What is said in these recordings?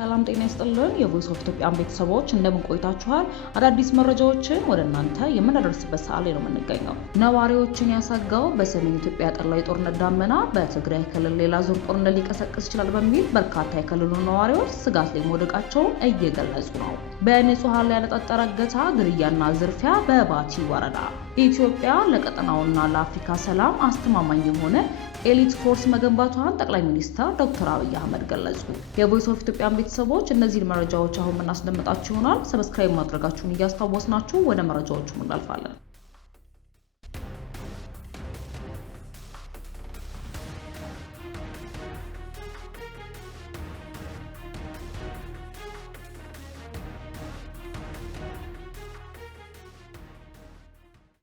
ሰላም ጤና ይስጥልን የቮይስ ኦፍ ኢትዮጵያ ቤተሰቦች እንደምን ቆይታችኋል? አዳዲስ መረጃዎችን ወደ እናንተ የምናደርስበት ሰዓት ላይ ነው የምንገኘው። ነዋሪዎችን ያሰጋው በሰሜን ኢትዮጵያ ያጠላው የጦርነት ዳመና በትግራይ ክልል ሌላ ዙር ጦርነት ሊቀሰቅስ ይችላል በሚል በርካታ የክልሉ ነዋሪዎች ስጋት ላይ መውደቃቸውን እየገለጹ ነው። በንጹሃን ላይ ያነጣጠረ እገታ፣ ግድያና ዝርፊያ በባቲ ወረዳ። ኢትዮጵያ ለቀጠናውና ለአፍሪካ ሰላም አስተማማኝ የሆነ ኤሊት ፎርስ መገንባቷን ጠቅላይ ሚኒስትር ዶክተር አብይ አህመድ ገለጹ። የቮይስ ኦፍ ኢትዮጵያ ቤተሰቦች እነዚህን መረጃዎች አሁን የምናስደምጣችሁ ይሆናል። ሰብስክራይብ ማድረጋችሁን እያስታወስናችሁ ወደ መረጃዎቹ እናልፋለን።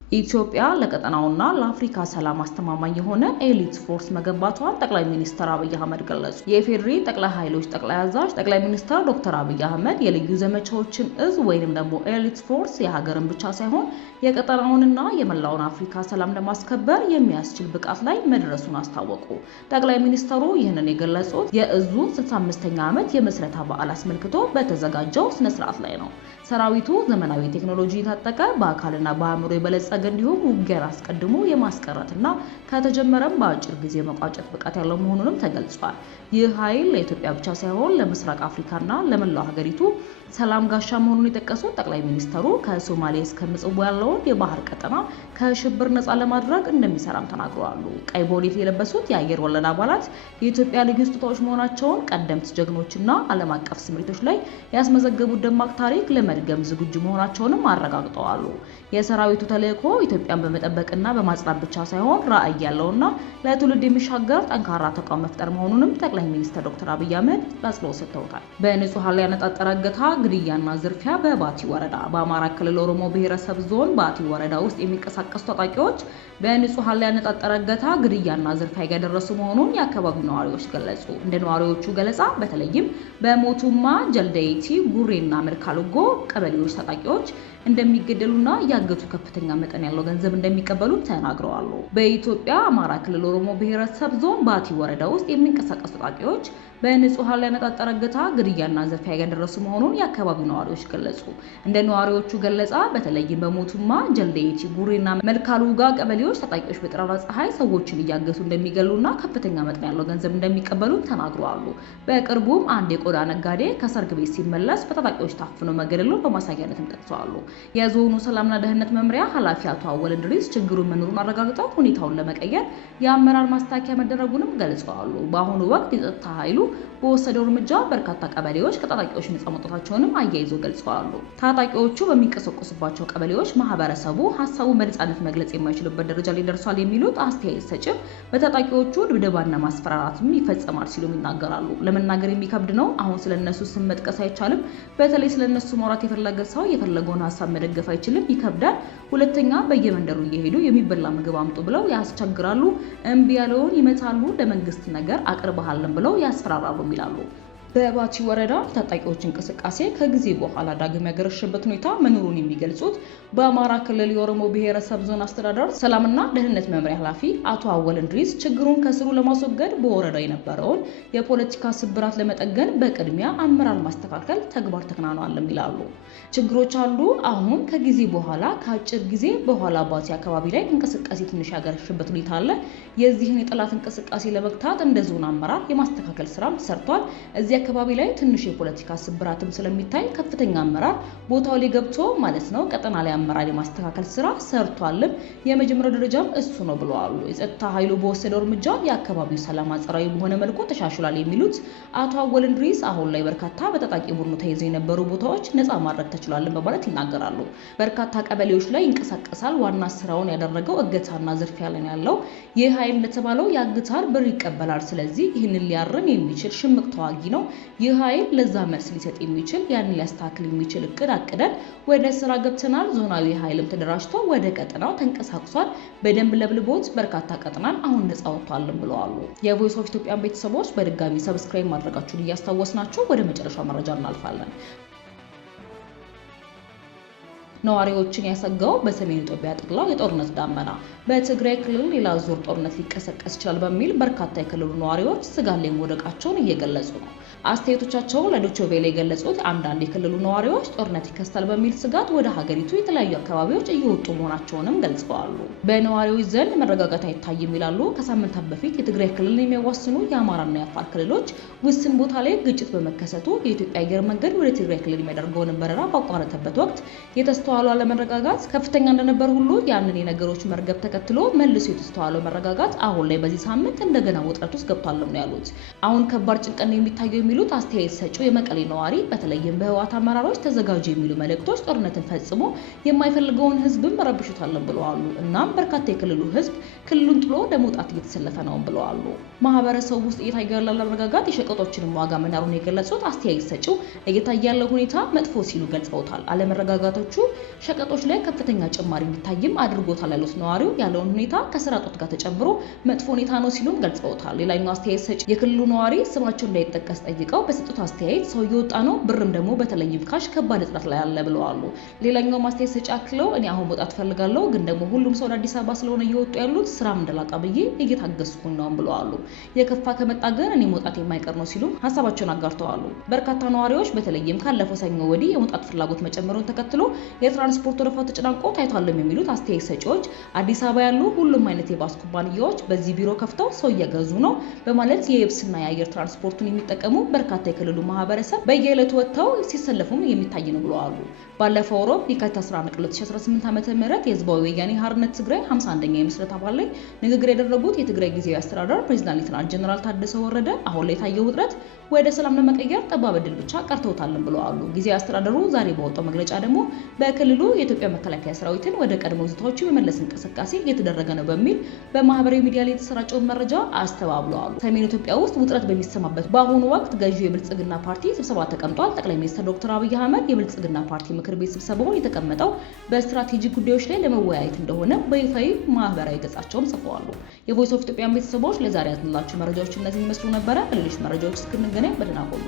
ኢትዮጵያ ለቀጠናውና ለአፍሪካ ሰላም አስተማማኝ የሆነ ኤሊት ፎርስ መገንባቷን ጠቅላይ ሚኒስትር አብይ አህመድ ገለጹ። የኢፌዴሪ ጠቅላይ ኃይሎች ጠቅላይ አዛዥ ጠቅላይ ሚኒስትር ዶክተር አብይ አህመድ የልዩ ዘመቻዎችን እዝ ወይንም ደግሞ ኤሊት ፎርስ የሀገርን ብቻ ሳይሆን የቀጠናውንና የመላውን አፍሪካ ሰላም ለማስከበር የሚያስችል ብቃት ላይ መድረሱን አስታወቁ። ጠቅላይ ሚኒስትሩ ይህንን የገለጹት የእዙ 65ኛ ዓመት የምስረታ በዓል አስመልክቶ በተዘጋጀው ስነ ስርዓት ላይ ነው። ሰራዊቱ ዘመናዊ ቴክኖሎጂ የታጠቀ በአካልና በአእምሮ የበለጸገ እንዲሁም ውጊያን አስቀድሞ የማስቀረትና ከተጀመረም በአጭር ጊዜ መቋጨት ብቃት ያለው መሆኑንም ተገልጿል። ይህ ኃይል ለኢትዮጵያ ብቻ ሳይሆን ለምስራቅ አፍሪካና ለመላው ሀገሪቱ ሰላም ጋሻ መሆኑን የጠቀሱት ጠቅላይ ሚኒስትሩ ከሶማሌ እስከ ምጽዋ ያለውን የባህር ቀጠና ከሽብር ነፃ ለማድረግ እንደሚሰራም ተናግረዋል። ቀይ ቦኔት የለበሱት የአየር ወለድ አባላት የኢትዮጵያ ልዩ ስጦታዎች መሆናቸውን ቀደምት ጀግኖችና ዓለም አቀፍ ስምሪቶች ላይ ያስመዘገቡት ደማቅ ታሪክ ለመድገም ዝግጁ መሆናቸውንም አረጋግጠዋል። የሰራዊቱ ተልዕኮ ኢትዮጵያን በመጠበቅና በማጽናት ብቻ ሳይሆን ራዕይ ያለውና ለትውልድ የሚሻገር ጠንካራ ተቋም መፍጠር መሆኑንም ጠቅላይ ሚኒስትር ዶክተር አብይ አህመድ አጽንኦት ሰጥተውታል። በንጹሃን ላይ ያነጣጠረ እገታ፣ ግድያና ዝርፊያ በባቲ ወረዳ። በአማራ ክልል ኦሮሞ ብሔረሰብ ዞን ባቲ ወረዳ ውስጥ የሚንቀሳቀሱ ታጣቂዎች በንጹሃን ላይ ያነጣጠረ እገታ፣ ግድያና ዝርፊያ እያደረሱ መሆኑን የአካባቢው ነዋሪዎች ገለጹ። እንደ ነዋሪዎቹ ገለጻ በተለይም በሞቱማ፣ ጀልደይቲ፣ ጉሬና መልካልጎ ቀበሌዎች ታጣቂዎች እንደሚገደሉና ያገቱ ከፍተኛ መጠን ያለው ገንዘብ እንደሚቀበሉ ተናግረዋል። በኢትዮጵያ አማራ ክልል ኦሮሞ ብሔረሰብ ዞን ባቲ ወረዳ ውስጥ የሚንቀሳቀሱ ታጣቂዎች በንጹሃን ላይ ያነጣጠረ እገታ፣ ግድያና ዝርፊያ እያደረሱ መሆኑን የአካባቢው ነዋሪዎች ገለጹ። እንደ ነዋሪዎቹ ገለጻ በተለይም በሞቱማ፣ ጀልደይቲ፣ ጉሬና መልካልውጋ ቀበሌዎች ታጣቂዎች በጠራራ ፀሐይ ሰዎችን እያገቱ እንደሚገሉና ከፍተኛ መጠን ያለው ገንዘብ እንደሚቀበሉ ተናግረዋል። በቅርቡም አንድ የቆዳ ነጋዴ ከሰርግ ቤት ሲመለስ በታጣቂዎች ታፍኖ መገደሉን በማሳያነትም ጠቅሰዋል። የዞኑ ሰላምና ደህንነት መምሪያ ኃላፊ አቶ አወል እንድሪስ ችግሩን መኖሩን አረጋግጠው ሁኔታውን ለመቀየር የአመራር ማስተካከያ መደረጉንም ገልጸዋል። በአሁኑ ወቅት የጸጥታ ኃይሉ በወሰደው እርምጃ በርካታ ቀበሌዎች ከታጣቂዎች ነጻ መውጣታቸውንም አያይዘው ገልጸዋል። ታጣቂዎቹ በሚንቀሳቀሱባቸው ቀበሌዎች ማህበረሰቡ ሀሳቡን በነጻነት መግለጽ የማይችልበት ደረጃ ላይ ደርሷል የሚሉት አስተያየት ሰጭም በታጣቂዎቹ ድብደባና ማስፈራራትም ይፈጸማል ሲሉም ይናገራሉ። ለመናገር የሚከብድ ነው። አሁን ስለነሱ ስም መጥቀስ አይቻልም። በተለይ ስለነሱ ማውራት የፈለገ ሰው የፈለገውን ሀሳብ መደገፍ አይችልም፣ ይከብዳል። ሁለተኛ በየመንደሩ እየሄዱ የሚበላ ምግብ አምጡ ብለው ያስቸግራሉ። እምቢ ያለውን ይመታሉ። ለመንግስት ነገር አቅርበሃለን ብለው ያስፈራራሉ ይላሉ። በባቲ ወረዳ ታጣቂዎች እንቅስቃሴ ከጊዜ በኋላ ዳግም ያገረሸበት ሁኔታ መኖሩን የሚገልጹት በአማራ ክልል የኦሮሞ ብሔረሰብ ዞን አስተዳደር ሰላምና ደህንነት መምሪያ ኃላፊ አቶ አወል እንድሪስ ችግሩን ከስሩ ለማስወገድ በወረዳው የነበረውን የፖለቲካ ስብራት ለመጠገን በቅድሚያ አመራር ማስተካከል ተግባር ተከናውኗልም ይላሉ። ችግሮች አሉ። አሁን ከጊዜ በኋላ ከአጭር ጊዜ በኋላ ባቲ አካባቢ ላይ እንቅስቃሴ ትንሽ ያገረሸበት ሁኔታ አለ። የዚህን የጠላት እንቅስቃሴ ለመግታት እንደ ዞን አመራር የማስተካከል ስራም ተሰርቷል። እዚህ አካባቢ ላይ ትንሽ የፖለቲካ ስብራትም ስለሚታይ ከፍተኛ አመራር ቦታው ላይ ገብቶ ማለት ነው ቀጠና ላይ አመራር የማስተካከል ስራ ሰርቷልም። የመጀመሪያው ደረጃም እሱ ነው ብለዋል። የጸጥታ ኃይሉ በወሰደው እርምጃ የአካባቢው ሰላም አንጻራዊ በሆነ መልኩ ተሻሽሏል የሚሉት አቶ አወል እንድሪስ አሁን ላይ በርካታ በታጣቂ ቡድኑ ተይዘው የነበሩ ቦታዎች ነጻ ማድረግ ተችሏል በማለት ይናገራሉ። በርካታ ቀበሌዎች ላይ ይንቀሳቀሳል። ዋና ስራውን ያደረገው እገታና ዝርፊያ ላይ ያለው ይህ ኃይል እንደተባለው ያግታል፣ ብር ይቀበላል። ስለዚህ ይህንን ሊያርም የሚችል ሽምቅ ተዋጊ ነው። ይህ ኃይል ለዛ መልስ ሊሰጥ የሚችል ያን ሊያስተካክል የሚችል እቅድ አቅደን ወደ ስራ ገብተናል። ዞናዊ ኃይልም ተደራጅቶ ወደ ቀጠናው ተንቀሳቅሷል። በደንብ ለብልቦት በርካታ ቀጠናን አሁን ነጻ ወጥቷልም ብለዋል። የቮይስ ኦፍ ኢትዮጵያ ቤተሰቦች በድጋሚ ሰብስክራይብ ማድረጋችሁን እያስታወስናችሁ ወደ መጨረሻው መረጃ እናልፋለን። ነዋሪዎችን ያሰጋው በሰሜን ኢትዮጵያ ያጠላው የጦርነት ዳመና በትግራይ ክልል ሌላ ዙር ጦርነት ሊቀሰቀስ ይችላል በሚል በርካታ የክልሉ ነዋሪዎች ስጋት ላይ መውደቃቸውን እየገለጹ ነው። አስተያየቶቻቸውን ለዶይቼ ቬለ የገለጹት አንዳንድ የክልሉ ነዋሪዎች ጦርነት ይከሰታል በሚል ስጋት ወደ ሀገሪቱ የተለያዩ አካባቢዎች እየወጡ መሆናቸውንም ገልጸዋል። በነዋሪዎች ዘንድ መረጋጋት አይታይም ይላሉ። ከሳምንታት በፊት የትግራይ ክልልን የሚያዋስኑ የአማራና የአፋር ክልሎች ውስን ቦታ ላይ ግጭት በመከሰቱ የኢትዮጵያ አየር መንገድ ወደ ትግራይ ክልል የሚያደርገውን በረራ ባቋረጠበት ወቅት የተስተዋለው አለመረጋጋት ከፍተኛ እንደነበር ሁሉ ያንን የነገሮች መርገብ ተከትሎ መልሶ የተስተዋለው መረጋጋት አሁን ላይ በዚህ ሳምንት እንደገና ውጥረት ውስጥ ገብቷል ነው ያሉት። አሁን ከባድ ጭንቀት ነው የሚታየው የሚሉት አስተያየት ሰጪው የመቀሌ ነዋሪ በተለይም በህወሓት አመራሮች ተዘጋጁ የሚሉ መልእክቶች ጦርነትን ፈጽሞ የማይፈልገውን ህዝብም ረብሹታልን ብለዋል። እናም በርካታ የክልሉ ህዝብ ክልሉን ጥሎ ለመውጣት እየተሰለፈ ነው ብለዋል። ማህበረሰቡ ውስጥ እየታየ ያለው አለመረጋጋት የሸቀጦችንም ዋጋ መናሩን የገለጹት አስተያየት ሰጪው እየታየ ያለው ሁኔታ መጥፎ ሲሉ ገልጸውታል። አለመረጋጋቶቹ ሸቀጦች ላይ ከፍተኛ ጭማሪ እንዲታይም አድርጎታል ያሉት ነዋሪው ያለውን ሁኔታ ከስራ እጦት ጋር ተጨምሮ መጥፎ ሁኔታ ነው ሲሉም ገልጸውታል። ሌላኛው አስተያየት ሰጪ የክልሉ ነዋሪ ስማቸው እንዳይጠቀስ ጠይቀው በሰጡት አስተያየት ሰው እየወጣ ነው፣ ብርም ደግሞ በተለይም ካሽ ከባድ እጥረት ላይ አለ ብለዋል። ሌላኛው አስተያየት ሰጪ አክለው እኔ አሁን መውጣት ፈልጋለሁ፣ ግን ደግሞ ሁሉም ሰው ወደ አዲስ አበባ ስለሆነ እየወጡ ያሉት ስራም እንደላጣ ብዬ እየታገስኩኝ ነው ብለዋል። የከፋ ከመጣ ግን እኔ መውጣት የማይቀር ነው ሲሉ ሀሳባቸውን አጋርተዋል። በርካታ ነዋሪዎች በተለይም ካለፈው ሰኞ ወዲህ የመውጣት ፍላጎት መጨመሩን ተከትሎ የትራንስፖርት ወረፋ ተጨናንቆ ታይቷልም የሚሉት አስተያየት ሰጪዎች አዲስ አበባ ያሉ ሁሉም አይነት የባስ ኩባንያዎች በዚህ ቢሮ ከፍተው ሰው እየገዙ ነው በማለት የየብስና የአየር ትራንስፖርቱን የሚጠቀሙ በርካታ የክልሉ ማህበረሰብ በየዕለቱ ወጥተው ሲሰለፉም የሚታይ ነው ብለዋል። ባለፈው ሮብ የካቲት 11 2018 ዓ.ም የህዝባዊ ወያኔ ሓርነት ትግራይ 51ኛ የምስረታ በዓል ላይ ንግግር ያደረጉት የትግራይ ጊዜያዊ አስተዳደር ፕሬዝዳንት ሌተናንት ጀነራል ታደሰ ወረደ አሁን ላይ የታየው ውጥረት ወደ ሰላም ለመቀየር ጠባብ ዕድል ብቻ ቀርተውታልን ብለዋል። ጊዜያዊ አስተዳደሩ ዛሬ በወጣው መግለጫ ደግሞ በክልሉ የኢትዮጵያ መከላከያ ሰራዊትን ወደ ቀድሞ ይዞታዎቹ የመመለስ እንቅስቃሴ እየተደረገ ነው በሚል በማህበራዊ ሚዲያ ላይ የተሰራጨውን መረጃ አስተባብለዋል። ሰሜን ኢትዮጵያ ውስጥ ውጥረት በሚሰማበት በአሁኑ ወቅት ገዢው የብልጽግና ፓርቲ ስብሰባ ተቀምጧል። ጠቅላይ ሚኒስትር ዶክተር አብይ አህመድ የብልጽግና ፓርቲ ምክር ቤት ስብሰባውን የተቀመጠው በስትራቴጂክ ጉዳዮች ላይ ለመወያየት እንደሆነ በይፋዊ ማህበራዊ ገጻቸውን ጽፈዋል። የቮይስ ኦፍ ኢትዮጵያ ቤተሰቦች ለዛሬ ያዝንላችሁ መረጃዎች እነዚህ ይመስሉ ነበረ። በሌሎች መረጃዎች እስክንገናኝ በደህና ቆዩ።